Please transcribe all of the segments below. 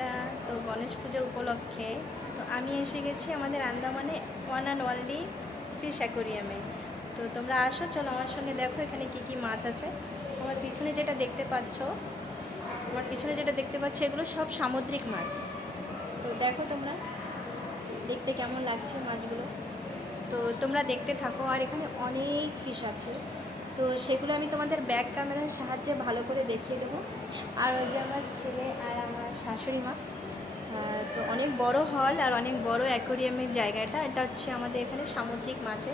বন্ধুরা, তো গণেশ পুজো উপলক্ষে তো আমি এসে গেছি আমাদের আন্দামানে ওয়ান অ্যান্ড অনলি ফিশ অ্যাকোরিয়ামে। তো তোমরা আসো, চলো আমার সঙ্গে দেখো এখানে কি কি মাছ আছে। আমার পিছনে যেটা দেখতে পাচ্ছ এগুলো সব সামুদ্রিক মাছ। তো দেখো তোমরা দেখতে কেমন লাগছে মাছগুলো, তো তোমরা দেখতে থাকো। আর এখানে অনেক ফিশ আছে, তো সেগুলো আমি তোমাদের ব্যাক ক্যামেরার সাহায্যে ভালো করে দেখিয়ে দেবো। আর ওই যে আমার ছেলে আর আমার শাশুড়ি মা, তো অনেক বড় হল আর অনেক বড় অ্যাকোরিয়ামের জায়গাটা। এটা হচ্ছে আমাদের এখানে সামুদ্রিক মাছে,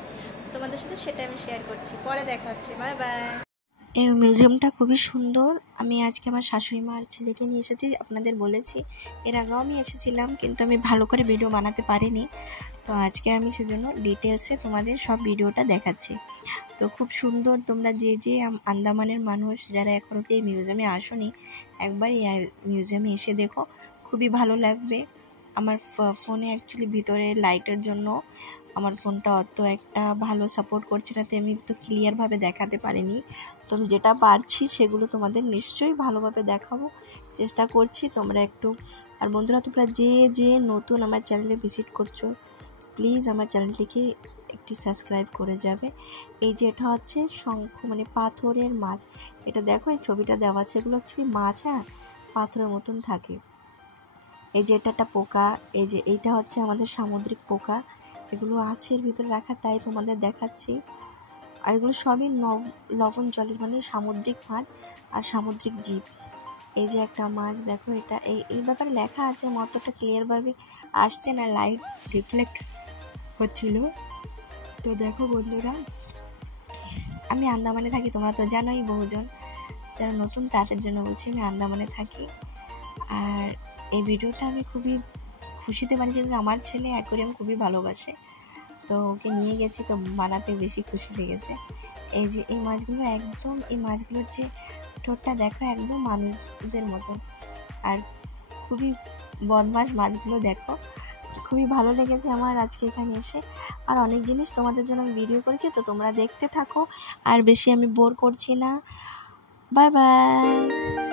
তোমাদের সাথে সেটা আমি শেয়ার করছি, পরে দেখা হচ্ছে। Bye bye. এই মিউজিয়ামটা খুবই সুন্দর। আমি আজকে আমার শাশুড়ি মা আর ছেলেকে নিয়ে এসেছি, আপনাদের বলেছি। এর আগেও আমি এসেছিলাম, কিন্তু আমি ভালো করে ভিডিও বানাতে পারিনি। তো আজকে আমি সেজন্য ডিটেলসে তোমাদের সব ভিডিওটা দেখাচ্ছি। তো খুব সুন্দর। তোমরা যে আন্দামানের মানুষ যারা এখনও এই মিউজিয়ামে আসোনি, একবার এই মিউজিয়ামে এসে দেখো, খুবই ভালো লাগবে। আমার ফোনে অ্যাকচুয়ালি ভিতরে লাইটের জন্য আমার ফোনটা অত একটা ভালো সাপোর্ট করছে না, তো আমি তো ক্লিয়ারভাবে দেখাতে পারিনি। তো আমি যেটা পারছি সেগুলো তোমাদের নিশ্চয়ই ভালোভাবে দেখাবো চেষ্টা করছি। তোমরা একটু, আর বন্ধুরা তোমরা যে নতুন আমার চ্যানেলে ভিজিট করছো, প্লিজ আমার চ্যানেলটিকে একটি সাবস্ক্রাইব করে যাবে। এই যে এটা হচ্ছে শঙ্খ, মানে পাথরের মাছ। এটা দেখো, এই ছবিটা দেওয়া আছে, এগুলো অ্যাকচুয়ালি মাছ, হ্যাঁ, পাথরের মতন থাকে। এই যে এটা একটা পোকা, এই যে এইটা হচ্ছে আমাদের সামুদ্রিক পোকা। এগুলো আছে এর ভিতরে রাখা, তাই তোমাদের দেখাচ্ছি। আর এগুলো সবই লবণ জলের, মানে সামুদ্রিক মাছ আর সামুদ্রিক জীব। এই যে একটা মাছ দেখো, এটা এই ব্যাপারে লেখা আছে, অতটা ক্লিয়ারভাবে আসছে না, লাইট রিফ্লেক্ট হচ্ছিল। তো দেখো বন্ধুরা, আমি আন্দামানে থাকি, তোমরা তো জানোই, বহুজন যারা নতুন তাদের জন্য বলছি, আমি আন্দামানে থাকি। আর এই ভিডিওটা আমি খুবই খুশিতে বানিয়েছি, কিন্তু আমার ছেলে অ্যাকোরিয়াম খুবই ভালোবাসে, তো ওকে নিয়ে গেছি, তো বানাতে বেশি খুশি লেগেছে। এই যে এই মাছগুলো একদম, এই মাছগুলোর যে ঠোঁটটা দেখো একদম মানুষদের মতন, আর খুবই বদমাশ মাছগুলো দেখো। খুবই ভালো লেগেছে আমার আজকে এখানে এসে। আর অনেক জিনিস তোমাদের জন্য আমি ভিডিও করেছি, তো তোমরা দেখতে থাকো, আর বেশি আমি বোর করছি না। Bye bye.